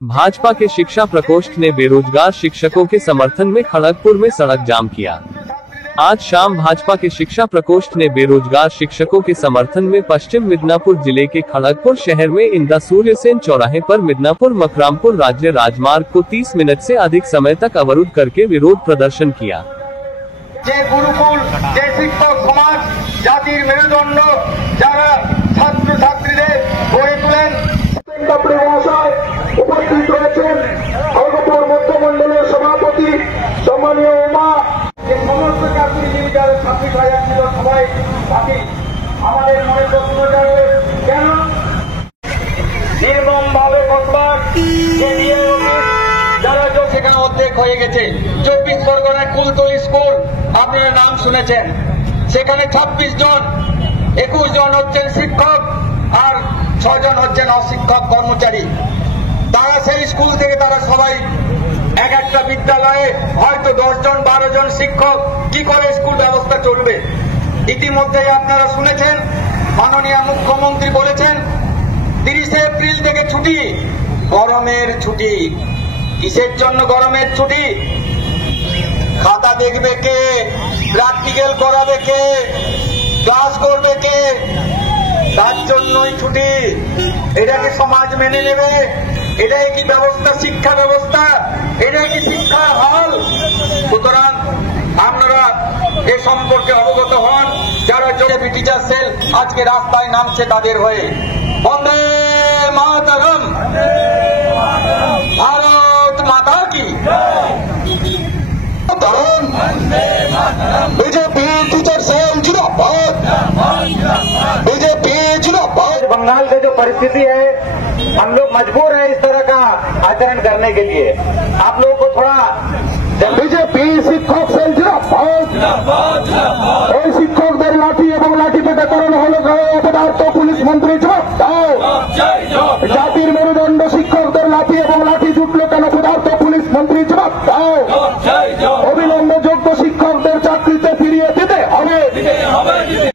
भाजपा के शिक्षा प्रकोष्ठ ने बेरोजगार शिक्षकों के समर्थन में खड़गपुर में सड़क जाम किया। आज शाम भाजपा के शिक्षा प्रकोष्ठ ने बेरोजगार शिक्षकों के समर्थन में पश्चिम मिदनापुर जिले के खड़गपुर शहर में इंदिरा सूर्य सेन चौराहे पर मिदनापुर मकरामपुर राज्य राजमार्ग को 30 मिनट से अधिक समय तक अवरुद्ध करके विरोध प्रदर्शन किया। সভাপতি সম্মানীয় উমা সমস্ত চাকরিজীবী যারা ছাত্রী ভাইয়া ছিল সবাই বাকি আমাদের মনে প্রশ্ন জানবে কেন নির্মম ভাবে যারা সেখানে অর্ধেক হয়ে গেছে। 24 পরগনায় কুলতলি স্কুল আপনারা নাম শুনেছেন, সেখানে 26 জন 21 জন হচ্ছেন শিক্ষক আর 6 জন হচ্ছেন অশিক্ষক কর্মচারী। তারা সেই স্কুল থেকে তারা সবাই এক একটা বিদ্যালয়ে হয়তো 10 জন 12 জন শিক্ষক, কি করে স্কুল ব্যবস্থা চলবে? ইতিমধ্যে আপনারা শুনেছেন মাননীয় মুখ্যমন্ত্রী বলেছেন 30 এপ্রিল থেকে ছুটি, গরমের ছুটি। কিসের জন্য গরমের ছুটি? খাতা দেখবে কে, প্র্যাকটিক্যাল করাবে কে, ক্লাস করবে কে, তার জন্যই ছুটি। এটা কি সমাজ মেনে নেবে? এটাই কি ব্যবস্থা, শিক্ষা ব্যবস্থা? এটাই কি শিক্ষার হাল? সুতরাং আপনারা এ সম্পর্কে অবগত হন। যারা জেবি টিচার সেল আজকে রাস্তায় নামছে তাদের হয়ে। বন্দে মাতরম, ভারত মাতা কি बीजेपी टीचर सेल जिंदाबाद, बीजेपी जिंदाबाद। बंगाल की जो परिस्थिति है, हम लोग मजबूर है इस तरह का आचरण करने के लिए। आप लोगों को थोड़ा बीजेपी शिक्षक सेल जिंदाबाद, শিক্ষকদের লাঠি এবং লাঠি পেটা করানো হলো অপদার্থ পুলিশ মন্ত্রী জবাব দাও। জাতির মেরুদণ্ড শিক্ষকদের লাঠি এবং লাঠি জুটলো কেন অপদার্থ পুলিশ মন্ত্রী জবাব দাও।